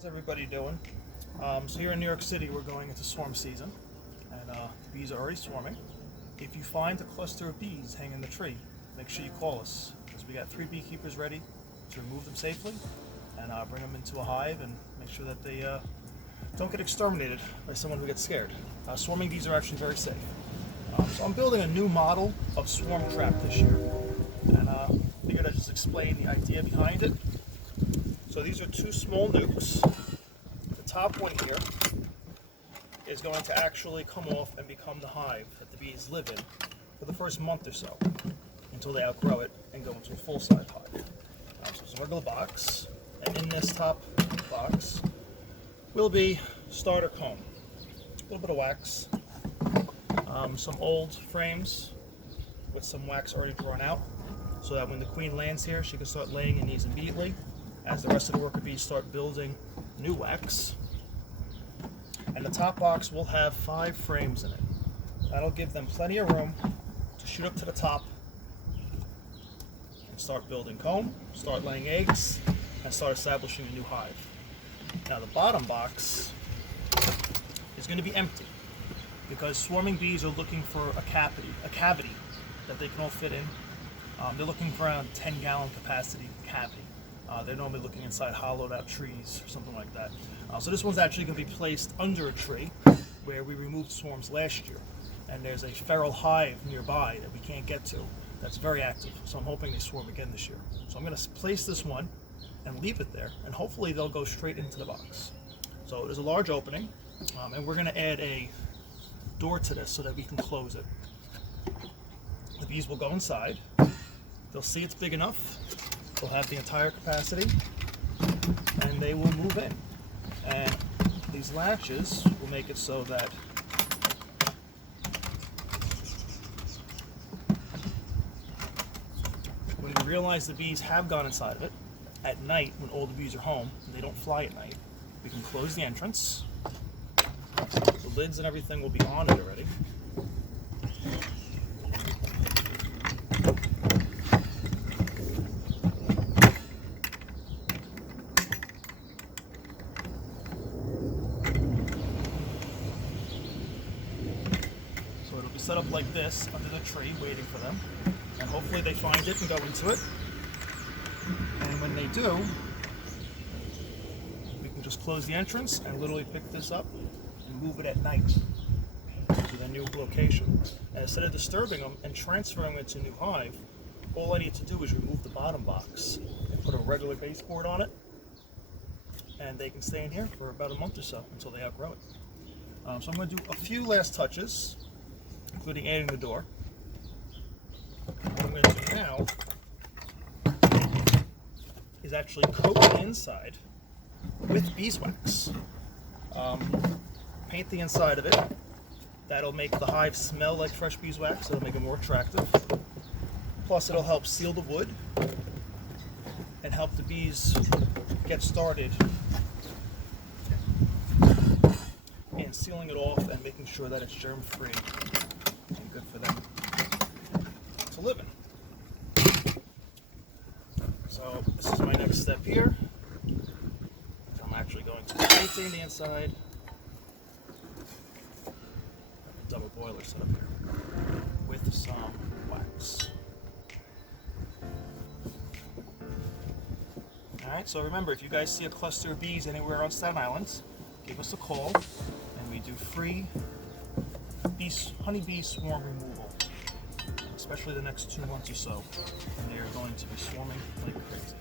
How's everybody doing? So here in New York City, we're going into swarm season, and the bees are already swarming. If you find a cluster of bees hanging in the tree, make sure you call us, because we got 3 beekeepers ready to remove them safely and bring them into a hive and make sure that they don't get exterminated by someone who gets scared. Swarming bees are actually very safe. So I'm building a new model of swarm trap this year, and figured I'd just explain the idea behind it. So these are 2 small nukes. The top one here is going to actually come off and become the hive that the bees live in for the first month or so, until they outgrow it and go into a full-size hive. So it's a regular box, and in this top box will be starter comb, a little bit of wax, some old frames with some wax already drawn out, so that when the queen lands here, she can start laying in these immediately, as the rest of the worker bees start building new wax. And the top box will have 5 frames in it. That'll give them plenty of room to shoot up to the top and start building comb, start laying eggs, and start establishing a new hive. Now the bottom box is going to be empty, because swarming bees are looking for a cavity that they can all fit in. They're looking for around 10-gallon capacity cavity. They're normally looking inside hollowed out trees or something like that. So this one's actually going to be placed under a tree where we removed swarms last year. And there's a feral hive nearby that we can't get to that's very active. So I'm hoping they swarm again this year. So I'm going to place this one and leave it there, and hopefully they'll go straight into the box. So there's a large opening, and we're going to add a door to this so that we can close it. The bees will go inside. They'll see it's big enough. They'll have the entire capacity, and they will move in. And these latches will make it so that when we realize the bees have gone inside of it, at night when all the bees are home, and they don't fly at night, we can close the entrance. The lids and everything will be on it already. So it'll be set up like this under the tree, waiting for them, and hopefully they find it and go into it. And when they do, we can just close the entrance and literally pick this up and move it at night to their new location. And instead of disturbing them and transferring them to a new hive, all I need to do is remove the bottom box and put a regular baseboard on it, and they can stay in here for about a month or so until they outgrow it. So I'm going to do a few last touches, including adding the door. What I'm going to do now is actually coat the inside with beeswax. Paint the inside of it. That'll make the hive smell like fresh beeswax, so it'll make it more attractive. Plus it'll help seal the wood and help the bees get started in sealing it off and making sure that it's germ-free and good for them to live in. So this is my next step here. I'm actually going to be painting the inside. Double boiler set up here with some wax. Alright, so remember, if you guys see a cluster of bees anywhere on Staten Island, give us a call, and we do free honeybee swarm removal, especially the next 2 months or so, and they are going to be swarming like crazy.